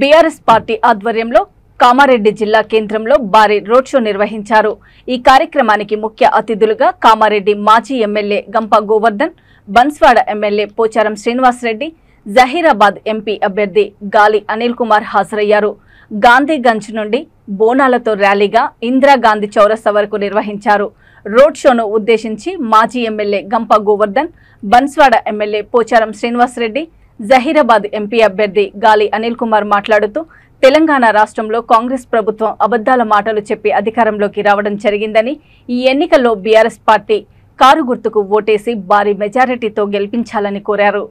BRS party ఆధ్వర్యంలో కామారెడ్డి జిల్లా కేంద్రంలో భారీ రోడ్ షో నిర్వహించారు। ఈ కార్యక్రమానికి ముఖ్య అతిథులుగా కామారెడ్డి మాజీ ఎమ్మెల్యే గంప గోవర్ధన్, బన్స్వాడ ఎమ్మెల్యే పోచారం శ్రీనివాస్ రెడ్డి, జహీరాబాద్ ఎంపీ అభ్యర్థి గాలి అనిల్ కుమార్ హాజరయ్యారు। గాంధీగంజ్ నుండి బోనాలతో ర్యాలీగా ఇందిరాగాంధీ చౌరస్తా వరకు నిర్వహించారు। రోడ్ షోను ఉద్దేశించి మాజీ ఎమ్మెల్యే గంప గోవర్ధన్, బన్స్వాడ ఎమ్మెల్యే పోచారం శ్రీనివాస్ రెడ్డి, జహీరాబాద్ ఎంపీ అభ్యర్థి గాలి అనిల్ కుమార్ మాట్లాడుతూ తెలంగాణ రాష్ట్రంలో కాంగ్రెస్ ప్రభుత్వం అబద్ధాల మాటలు చెప్పి అధికారంలోకి రావడం జరిగిందని, ఈ ఎన్నికల్లో బీఆర్ఎస్ పార్టీ కారు గుర్తుకు ఓటేసి భారీ మెజారిటీతో గెలిపించాలని కోరారు।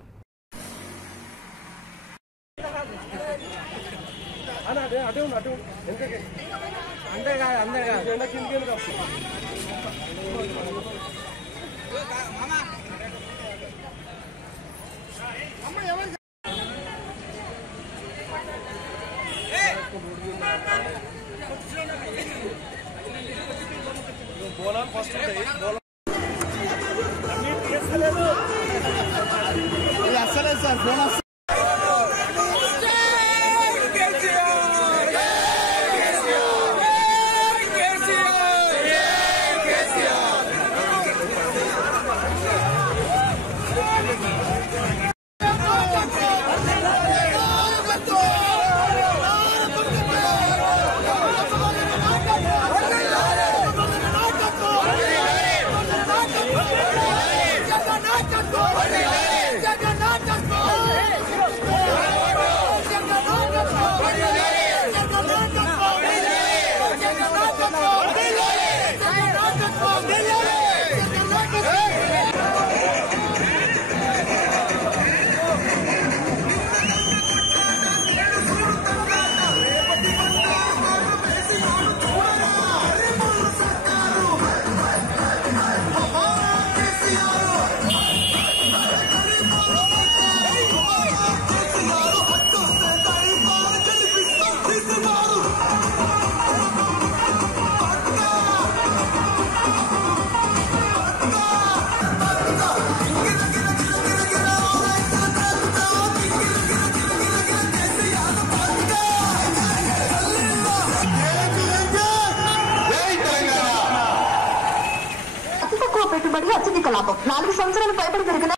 పెట్టుబడి అత్యధిక లాభం 4 సంవత్సరాలు పైబడి జరిగిన